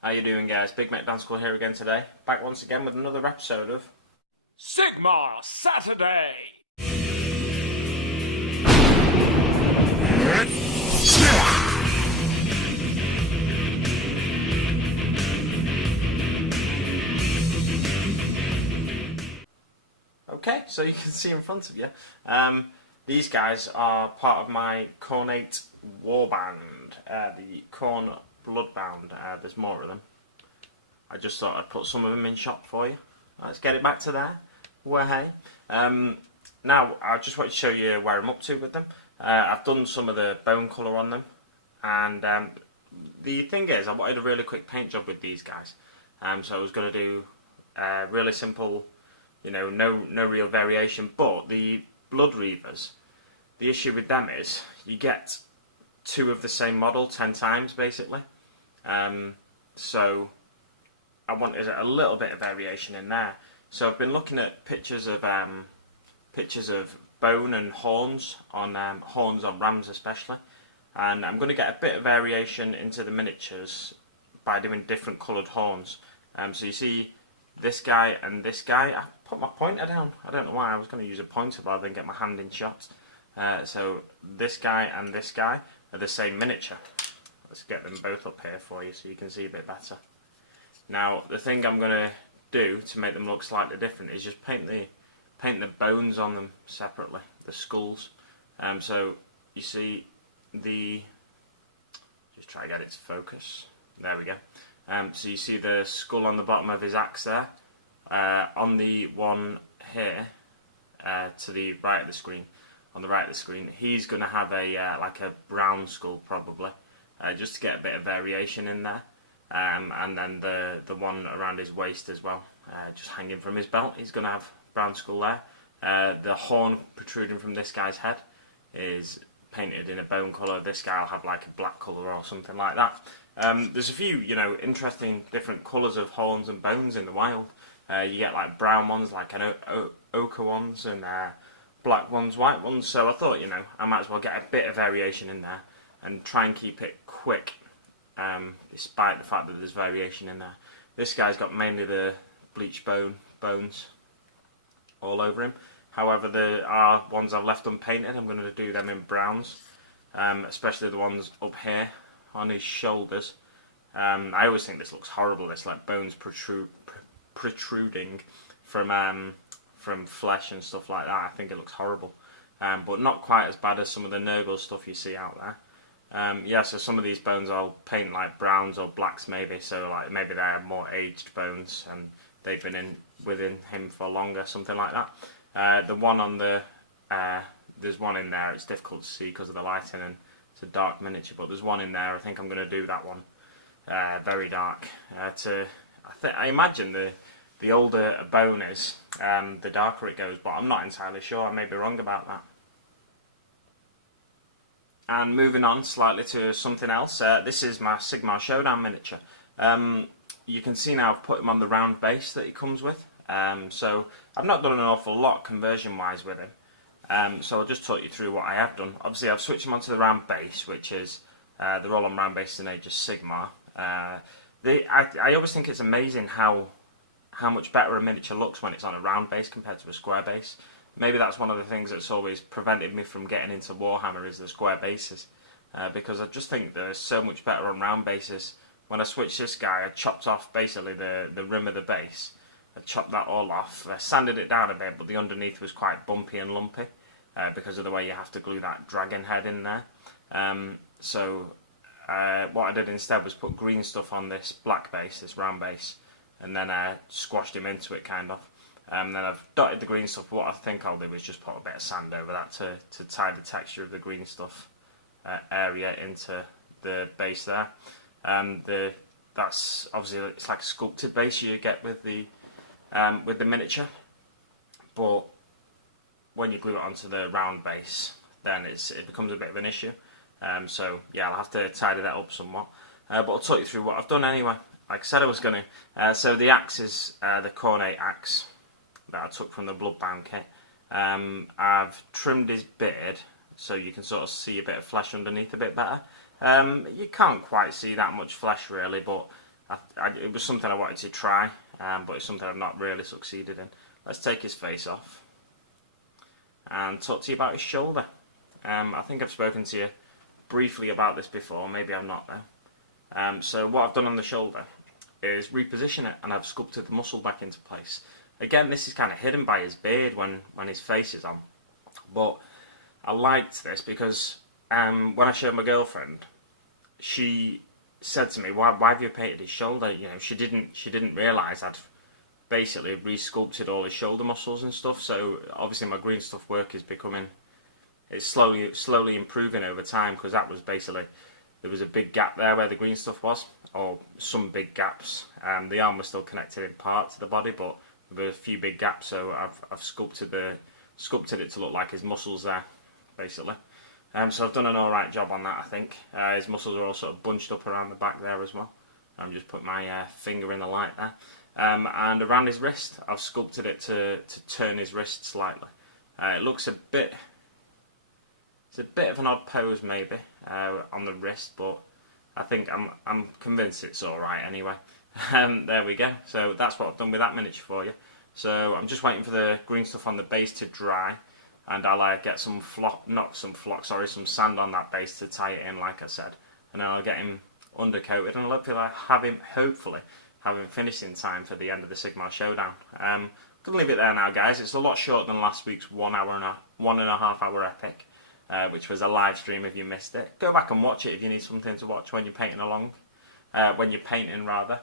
How you doing, guys? Big Mac Dance School here again today. Back once again with another episode of Sigmar Saturday! Okay, so you can see in front of you. These guys are part of my Khorne Warband, the Khorne Bloodbound. There's more of them. I just thought I'd put some of them in shot for you. Let's get it back to there. Where hey. Now, I just want to show you where I'm up to with them. I've done some of the bone colour on them, and the thing is, I wanted a really quick paint job with these guys. So I was going to do really simple, you know, no real variation. But the Blood Reavers, the issue with them is you get two of the same model 10 times basically. So I wanted a little bit of variation in there. So I've been looking at pictures of bone and horns on rams especially, and I'm going to get a bit of variation into the miniatures by doing different coloured horns. So you see this guy and this guy. I put my pointer down. I don't know why. I was going to use a pointer rather than get my hand in shot. So this guy and this guy are the same miniature. Let's get them both up here for you so you can see a bit better. Now the thing I'm going to do to make them look slightly different is just paint the bones on them separately, the skulls. So you see just try to get it to focus. There we go. So you see the skull on the bottom of his axe there. On the one here, to the right of the screen, on the right of the screen, he's going to have a like a brown skull probably, just to get a bit of variation in there. And then the one around his waist as well, just hanging from his belt, he's going to have brown skull there. The horn protruding from this guy's head is painted in a bone colour. This guy will have like a black colour or something like that. There's a few, you know, interesting different colours of horns and bones in the wild. You get like brown ones, like an ochre ones, and black ones, white ones. So I thought, you know, I might as well get a bit of variation in there and try and keep it quick, despite the fact that there's variation in there. This guy's got mainly the bleached bones all over him. However, there are ones I've left unpainted. I'm going to do them in browns, especially the ones up here on his shoulders. I always think this looks horrible. It's like bones protruding from flesh and stuff like that. I think it looks horrible, but not quite as bad as some of the Nurgle stuff you see out there. Yeah, so some of these bones I'll paint like browns or blacks maybe, so like maybe they're more aged bones and they've been within him for longer, something like that. The one on the there's one in there. It's difficult to see because of the lighting and it's a dark miniature, but there's one in there. I think I'm going to do that one very dark. I imagine the older a bone is, the darker it goes, but I'm not entirely sure. I may be wrong about that. And moving on slightly to something else, this is my Sigmar Showdown miniature. You can see now I've put him on the round base that he comes with. So I've not done an awful lot conversion-wise with him. So I'll just talk you through what I have done. Obviously I've switched him onto the round base, which is, they're all on round base in Age of Sigmar. I always think it's amazing how much better a miniature looks when it's on a round base compared to a square base. Maybe that's one of the things that's always prevented me from getting into Warhammer is the square bases, because I just think they're so much better on round bases. When I switched this guy, I chopped off basically the rim of the base. I chopped that all off, sanded it down a bit, but the underneath was quite bumpy and lumpy because of the way you have to glue that dragon head in there. So what I did instead was put green stuff on this black base, this round base, and then squashed him into it kind of. Then I've dotted the green stuff. What I think I'll do is just put a bit of sand over that to tie the texture of the green stuff area into the base there. That's obviously, it's like a sculpted base you get with the miniature, but when you glue it onto the round base, then it becomes a bit of an issue. So yeah, I'll have to tidy that up somewhat. But I'll talk you through what I've done anyway. Like I said I was going to. So the axe is the Khorne axe that I took from the Bloodbound kit. I've trimmed his beard so you can sort of see a bit of flesh underneath a bit better. You can't quite see that much flesh really, but it was something I wanted to try, but it's something I've not really succeeded in. Let's take his face off and talk to you about his shoulder. I think I've spoken to you briefly about this before, maybe I've not though. So what I've done on the shoulder is reposition it, and I've sculpted the muscle back into place. Again, this is kind of hidden by his beard when his face is on, but I liked this because when I showed my girlfriend, she said to me, why have you painted his shoulder? You know, she didn't realise I'd basically re-sculpted all his shoulder muscles and stuff. So obviously my green stuff work is it's slowly improving over time, because that was basically, there was a big gap there where the green stuff was, or some big gaps. The arm was still connected in part to the body, but there were a few big gaps, so I've sculpted it to look like his muscles there, basically. So I've done an alright job on that, I think. His muscles are all sort of bunched up around the back there as well. I'm just put my finger in the light there. And around his wrist, I've sculpted it to turn his wrist slightly. It looks it's a bit of an odd pose maybe on the wrist, but I think I'm convinced it's alright anyway. There we go. So that's what I've done with that miniature for you. So I'm just waiting for the green stuff on the base to dry, and I'll get some sand on that base to tie it in, like I said, and then I'll get him undercoated, and hopefully have him finished in time for the end of the Sigmar Showdown. I'm gonna leave it there now, guys. It's a lot shorter than last week's 1 and a half hour epic, which was a live stream. If you missed it, go back and watch it if you need something to watch when you're painting rather.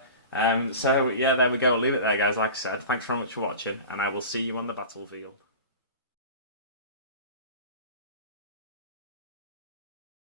So yeah, there we go. I'll leave it there, guys. Like I said, thanks very much for watching, and I will see you on the battlefield.